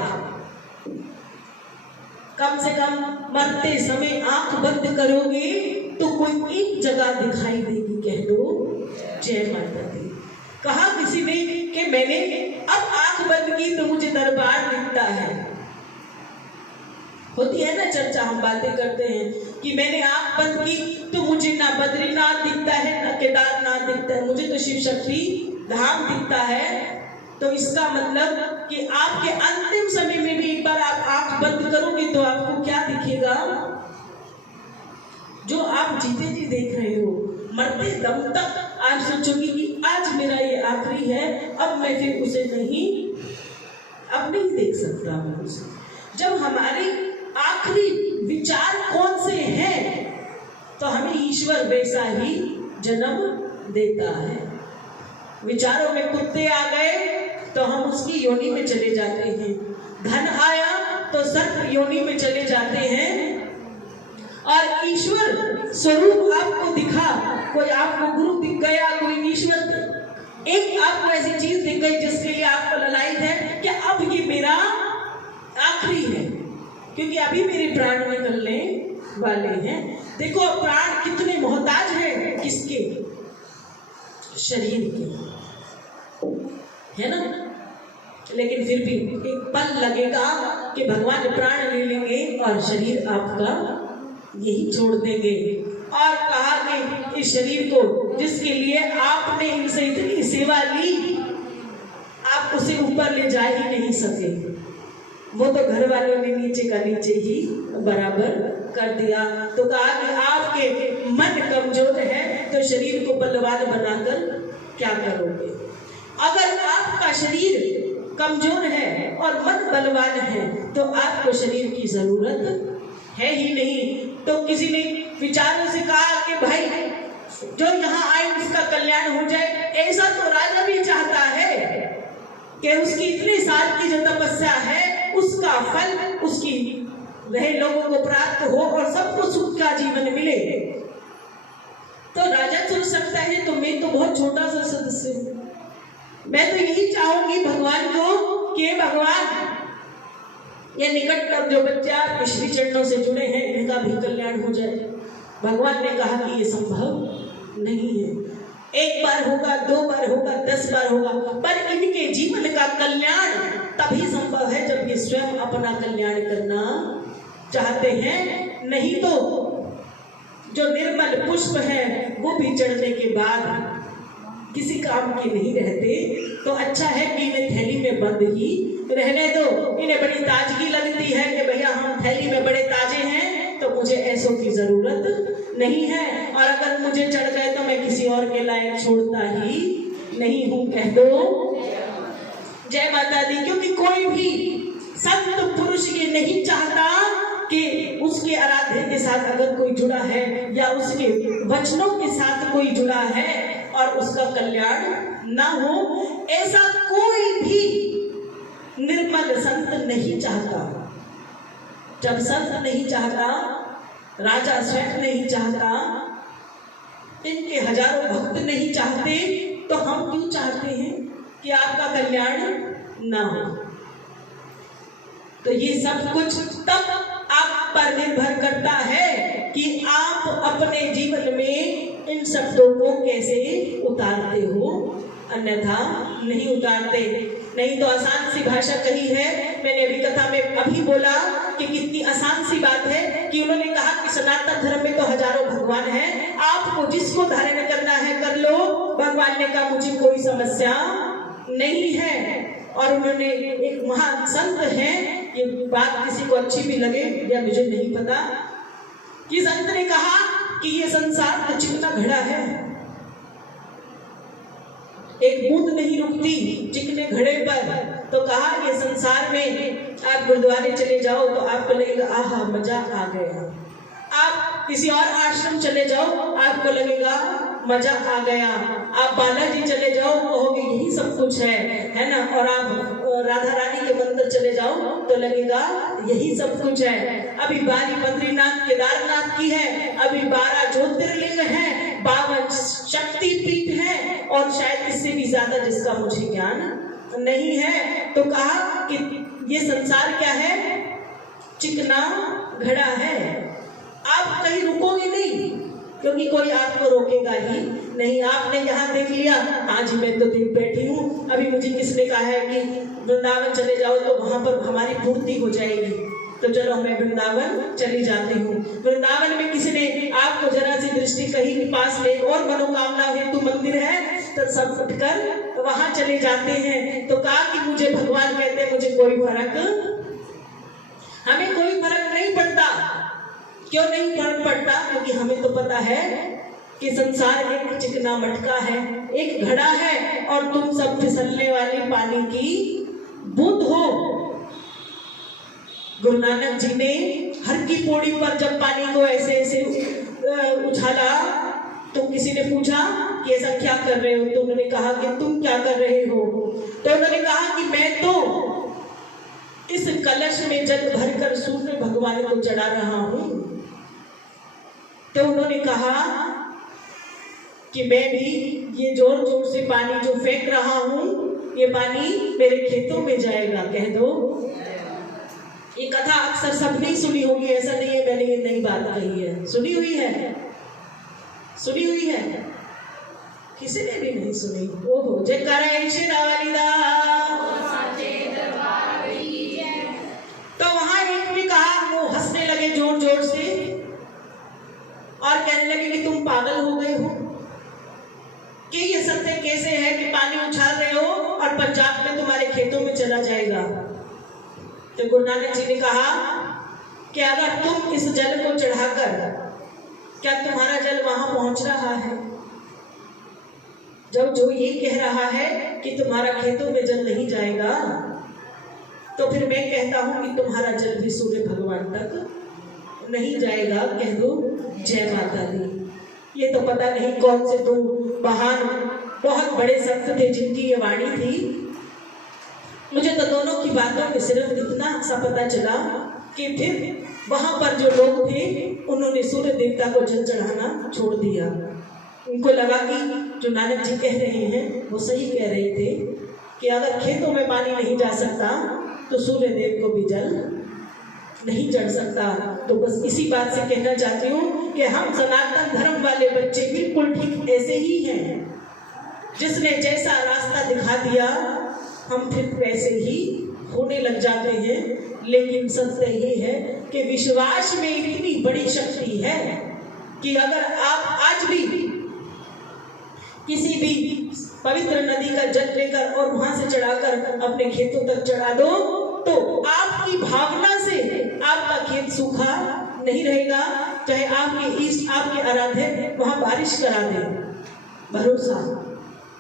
कम से कम मरते समय आंख बंद करोगे तो कोई एक जगह दिखाई देगी, कह दो जय माता दी। कहा किसी ने कि मैंने अब आंख बंद की तो मुझे दरबार दिखता है। होती है ना चर्चा, हम बातें करते हैं कि मैंने आंख बंद की तो मुझे ना बद्रीनाथ दिखता है ना केदारनाथ दिखता है, मुझे तो शिव शक्ति धाम दिखता है। तो इसका मतलब कि आपके अंतिम समय में भी एक बार आप आंख बंद करोगे तो आपको क्या दिखेगा? जो आप जीते जी देख रहे हो, मरते दम तक आप सोचोगे कि आज मेरा ये आखिरी है, अब मैं फिर उसे अब नहीं देख सकता मैं उसे। जब हमारे आखिरी विचार कौन से हैं, तो हमें ईश्वर वैसा ही जन्म देता है। विचारों में कुत्ते आ गए तो हम उसकी योनि में चले जाते हैं, धन आया तो सर्प योनि में चले जाते हैं। और ईश्वर स्वरूप आपको दिखा, कोई आपको गुरु दिख गया, कोई ईश्वर, एक आपको ऐसी चीज दिख गई जिसके लिए आपको ललायत है कि अब ये मेरा आखिरी है, क्योंकि अभी मेरे प्राण निकलने वाले हैं। देखो प्राण कितने मोहताज हैं किसके? शरीर के, है ना। लेकिन फिर भी एक पल लगेगा कि भगवान प्राण ले लेंगे और शरीर आपका यही छोड़ देंगे। और कहा कि इस शरीर को जिसके लिए आपने इनसे इतनी सेवा ली, आप उसे ऊपर ले जा ही नहीं सके। वो तो घर वालों ने नीचे का नीचे ही बराबर कर दिया। तो कहा कि आपके मन कमजोर है तो शरीर को बलवान बनाकर क्या करोगे? अगर आपका शरीर कमजोर है और मन बलवान है तो आपको शरीर की जरूरत है ही नहीं। तो किसी ने विचारों से कहा कि भाई जो यहाँ आए उसका कल्याण हो जाए। ऐसा तो राजा भी चाहता है कि उसकी इतने साल की जो तपस्या है उसका फल उसकी वह लोगों को प्राप्त हो और सबको सुख का जीवन मिले। तो राजा सोच सकता है तो मैं तो बहुत छोटा सा सदस्य हूँ, मैं तो यही चाहूंगी भगवान को कि भगवान ये निकट जो बच्चा श्री चरणों से जुड़े हैं इनका भी कल्याण हो जाए। भगवान ने कहा कि ये संभव नहीं है। एक बार होगा, 2 बार होगा, 10 बार होगा, पर इनके जीवन का कल्याण तभी संभव है जब ये स्वयं अपना कल्याण करना चाहते हैं। नहीं तो जो निर्मल पुष्प है वो भी चढ़ने के बाद किसी काम के नहीं रहते। तो अच्छा है कि इन्हें थैली में बंद ही रहने दो। इन्हें बड़ी ताजगी लगती है कि भैया हम थैली में बड़े ताजे हैं, तो मुझे ऐसों की जरूरत नहीं है, और अगर मुझे चढ़ गए तो मैं किसी और के लायक छोड़ता ही नहीं हूं। कह दो जय माता दी। क्योंकि कोई भी संत पुरुष ये नहीं चाहता कि उसके आराध्य के साथ अगर कोई जुड़ा है या उसके वचनों के साथ कोई जुड़ा है और उसका कल्याण ना हो, ऐसा कोई भी निर्मल संत नहीं चाहता। जब संत नहीं चाहता, राजा स्वयं नहीं चाहता, इनके हजारों भक्त नहीं चाहते, तो हम क्यों चाहते हैं कि आपका कल्याण ना हो? तो ये सब कुछ तब आप पर निर्भर करता है कि आप अपने जीवन में इन शब्दों को कैसे उतारते हो, अन्यथा नहीं उतारते। नहीं तो आसान सी भाषा कही है, मैंने अभी कथा में अभी बोला कि कितनी आसान सी बात है कि उन्होंने कहा कि सनातन धर्म में तो हजारों भगवान हैं, आपको जिसको धारण करना है कर लो। भगवान ने कहा मुझे कोई समस्या नहीं है। और उन्होंने एक महान संत है, ये बात किसी को अच्छी भी लगे या मुझे नहीं पता, कि संत ने कहा कि ये संसार तो चिकना घड़ा है, एक बूंद नहीं रुकती चिकने घड़े पर। तो कहा ये संसार में आप गुरुद्वारे चले जाओ तो आपको लगेगा आहा मजा आ गया, आप किसी और आश्रम चले जाओ आपको लगेगा मजा आ गया, आप बालाजी चले जाओ कहोगे यही सब कुछ है ना, और आप राधा रानी के मंदिर चले जाओ तो लगेगा यही सब कुछ है। अभी बारी बद्रीनाथ केदारनाथ की है, अभी 12 ज्योतिर्लिंग है, 52 शक्ति पीठ है, और शायद इससे भी ज्यादा जिसका मुझे ज्ञान नहीं है। तो कहा कि ये संसार क्या है, चिकना घड़ा है, आप कहीं रुकोगे नहीं, क्योंकि कोई आपको रोकेगा ही नहीं। आपने यहाँ देख लिया, हाँ जी मैं तो देख बैठी हूँ, अभी मुझे किसने कहा है कि वृंदावन चले जाओ तो वहां पर हमारी पूर्ति हो जाएगी, तो चलो मैं वृंदावन चली जाती हूँ। वृंदावन में किसी ने आपको जरा सी दृष्टि कही कि पास में एक और मनोकामना हेतु मंदिर है, तो सब उठकर वहां चले जाते हैं। तो कहा कि मुझे भगवान कहते हैं मुझे कोई फर्क, हमें कोई फर्क नहीं पड़ता। क्यों नहीं फर्क पड़ता? क्योंकि हमें तो पता है कि संसार एक चिकना मटका है, एक घड़ा है, और तुम सब फिसलने वाली पानी की बूंद हो। गुरु नानक जी ने हर की पौड़ी पर जब पानी को ऐसे ऐसे उछाला तो किसी ने पूछा कि ऐसा क्या कर रहे हो, तो उन्होंने कहा कि तुम क्या कर रहे हो? तो उन्होंने कहा कि मैं तो इस कलश में जल भरकर सूर्य भगवान को चढ़ा रहा हूं। तो उन्होंने कहा कि मैं भी ये जोर जोर से पानी जो फेंक रहा हूं, ये पानी मेरे खेतों में जाएगा। कह दो ये कथा अक्सर सबने सुनी होगी, ऐसा नहीं है मैंने ये नई बात कही है, सुनी हुई है, सुनी हुई है, किसी ने भी नहीं सुनी। ओहो जयकारा शेरा वाली दा। तो वहां एक ने कहा, वो हंसने लगे जोर जोर से और कहने लगे कि तुम पागल हो गए हो, कि ये सत्य कैसे है कि पानी उछाल रहे हो और पंजाब में तुम्हारे खेतों में चला जाएगा। तो गुरु नानक जी ने कहा कि अगर तुम इस जल को चढ़ाकर, क्या तुम्हारा जल वहां पहुंच रहा है? जब जो ये कह रहा है कि तुम्हारा खेतों में जल नहीं जाएगा, तो फिर मैं कहता हूं कि तुम्हारा जल भी सूर्य भगवान तक नहीं जाएगा। कह दो जय माता दी। ये तो पता नहीं कौन से दो महान बहुत बड़े संत थे जिनकी ये वाणी थी। मुझे तो दोनों की बातों में सिर्फ इतना सा पता चला कि फिर वहां पर जो लोग थे उन्होंने सूर्य देवता को जल चढ़ाना छोड़ दिया। उनको लगा कि जो नानक जी कह रहे हैं वो सही कह रहे थे कि अगर खेतों में पानी नहीं जा सकता तो सूर्य देव को भी जल नहीं चढ़ सकता। तो बस इसी बात से कहना चाहती हूँ कि हम सनातन धर्म वाले बच्चे बिल्कुल ठीक ऐसे ही हैं, जिसने जैसा रास्ता दिखा दिया हम फिर वैसे ही होने लग जाते हैं। लेकिन सत्य ये है कि विश्वास में इतनी बड़ी शक्ति है कि अगर आप आज भी किसी भी पवित्र नदी का जल लेकर और वहां से चढ़ाकर अपने खेतों तक चढ़ा दो, तो आपकी भावना से आपका खेत सूखा नहीं रहेगा, चाहे आपके ईष्ट आपके आराध्य वहां बारिश करा दे। भरोसा,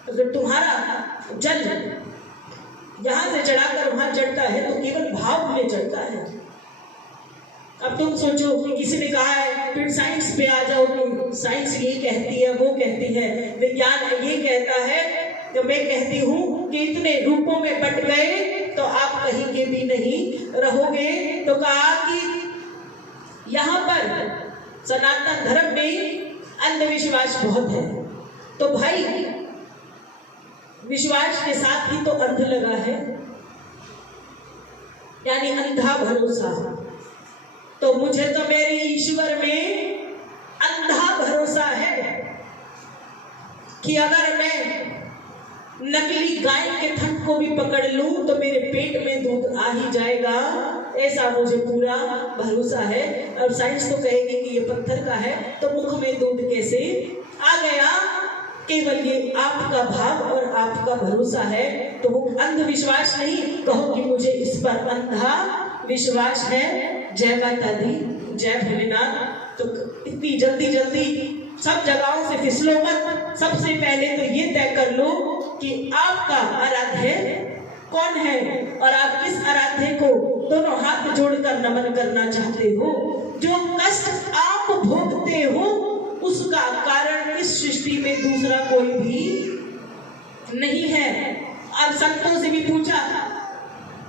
अगर तुम्हारा जल यहाँ से चढ़ाकर वहां चढ़ता है तो केवल भाव में चढ़ता है। अब तुम सोचो कि किसी ने कहा है, फिर साइंस पे आ जाओ कि साइंस ये कहती है वो कहती है, विज्ञान ये कहता है, तो मैं कहती हूँ कि इतने रूपों में बट गए तो आप कहीं के भी नहीं रहोगे। तो कहा कि यहाँ पर सनातन धर्म में अंधविश्वास बहुत है, तो भाई विश्वास के साथ ही तो अंध लगा है, यानी अंधा भरोसा। तो मुझे तो मेरे ईश्वर में अंधा भरोसा है कि अगर मैं नकली गाय के थन को भी पकड़ लूं तो मेरे पेट में दूध आ ही जाएगा, ऐसा मुझे पूरा भरोसा है। अब साइंस तो कहेगी कि ये पत्थर का है, तो मुख में दूध कैसे आ गया? केवल ये आपका भाव और आपका भरोसा है। तो वो अंधविश्वास नहीं, कहो कि मुझे इस पर अंधा विश्वास है। जय माता दी, जय भोलेनाथ। तो इतनी जल्दी जल्दी सब जगहों से फिसलो मत। सबसे पहले तो ये तय कर लो कि आपका आराध्य कौन है और आप किस आराध्य को दोनों हाथ जोड़कर नमन करना चाहते हो। जो कष्ट आप भोगते हो उसका कारण इस सृष्टि में दूसरा कोई भी नहीं है। अब संतों से भी पूछा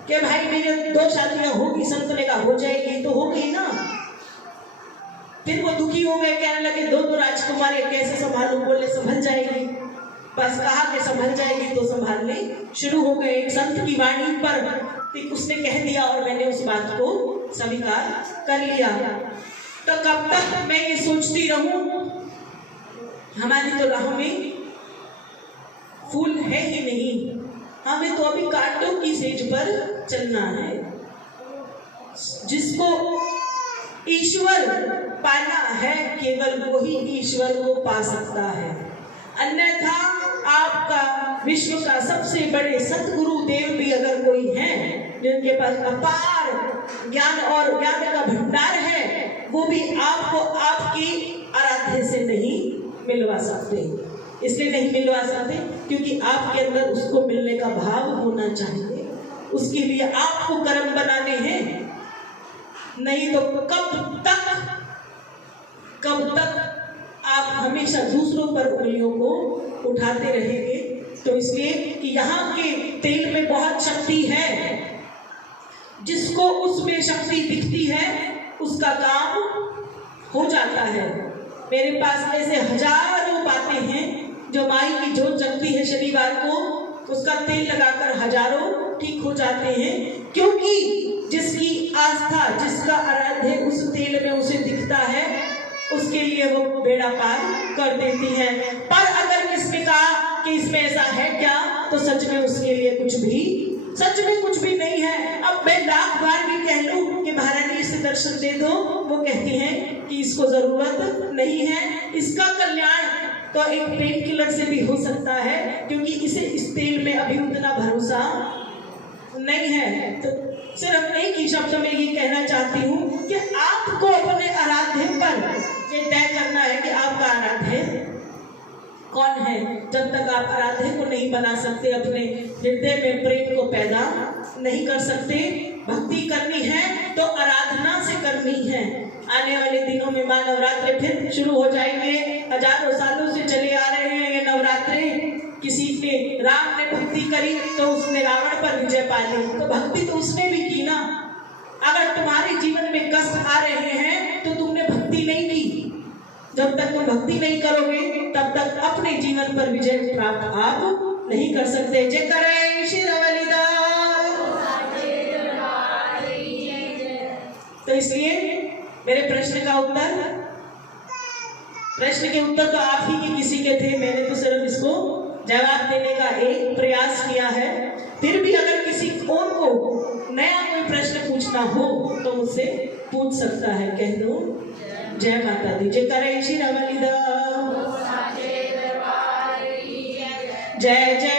कि भाई मेरे 2 शादियां होगी, संत ने कहा हो जाएगी, तो हो गई ना। फिर वो दुखी हो गए, कहने लगे 2 राजकुमारी कैसे संभालूं? बोले संभल जाएगी। बस कहा कि संभल जाएगी तो संभालने शुरू हो गए। एक संत की वाणी पर उसने कह दिया और मैंने उस बात को स्वीकार कर लिया। तो कब तक मैं ये सोचती रहूं हमारी तो राह में फूल है ही नहीं, हमें तो अभी कांटों की सेज पर चलना है। जिसको ईश्वर पाना है केवल वही ईश्वर को पा सकता है, अन्यथा आपका विश्व का सबसे बड़े सतगुरु देव भी अगर कोई है जिनके पास अपार ज्ञान और ज्ञान का भंडार है, वो भी आपको आपकी आराध्य से नहीं मिलवा सकते। इसलिए नहीं मिलवा सकते क्योंकि आपके अंदर उसको मिलने का भाव होना चाहिए। उसके लिए आपको कर्म बनाने हैं, नहीं तो कब तक आप हमेशा दूसरों पर उंगलियों को उठाते रहेंगे। तो इसलिए कि यहाँ के तेल में बहुत शक्ति है, जिसको उसमें शक्ति दिखती है उसका काम हो जाता है। मेरे पास ऐसे हजारों बातें हैं जो माई की जोत जगती है शनिवार को, उसका तेल लगाकर हजारों ठीक हो जाते हैं, क्योंकि जिसकी आस्था जिसका आराध्य उस तेल में उसे दिखता है उसके लिए वो बेड़ा पार कर देती है। पर अगर किसने कहा कि इसमें ऐसा है क्या, तो सच में उसके लिए सच में कुछ भी नहीं है। अब मैं लाख बार भी कह लूं कि महारानी इसे दर्शन दे दो, वो कहती हैं कि इसको जरूरत नहीं है। इसका कल्याण तो एक पेन किलर से भी हो सकता है, क्योंकि इसे इस तेल में अभी उतना भरोसा नहीं है। तो सिर्फ एक ही शब्द में ये कहना चाहती हूँ कि आपको अपने आराध्य पर ये तय करना है कि आपका आराध्य कौन है। जब तक आप आराध्य को नहीं बना सकते, अपने हृदय में प्रेम को पैदा नहीं कर सकते। भक्ति करनी है तो आराधना से करनी है। आने वाले दिनों में मां नवरात्रे फिर शुरू हो जाएंगे। हजारों सालों से चले आ रहे हैं ये नवरात्रे। किसी ने राम ने भक्ति करी तो उसने रावण पर विजय पा ली, तो भक्ति तो उसने भी की ना। अगर तुम्हारे जीवन में कष्ट आ रहे हैं तो तुमने भक्ति नहीं की। जब तक तुम भक्ति नहीं करोगे तब तक अपने जीवन पर विजय प्राप्त आप नहीं कर सकते। जय करे श्री रवलिदास। तो इसलिए मेरे प्रश्न के उत्तर तो आप ही के किसी के थे, मैंने तो सिर्फ इसको जवाब देने का एक प्रयास किया है। फिर भी अगर किसी और को नया कोई प्रश्न पूछना हो तो मुझसे पूछ सकता है। कह दो जय माता दी। जय करे श्री रवलिदास। जय जय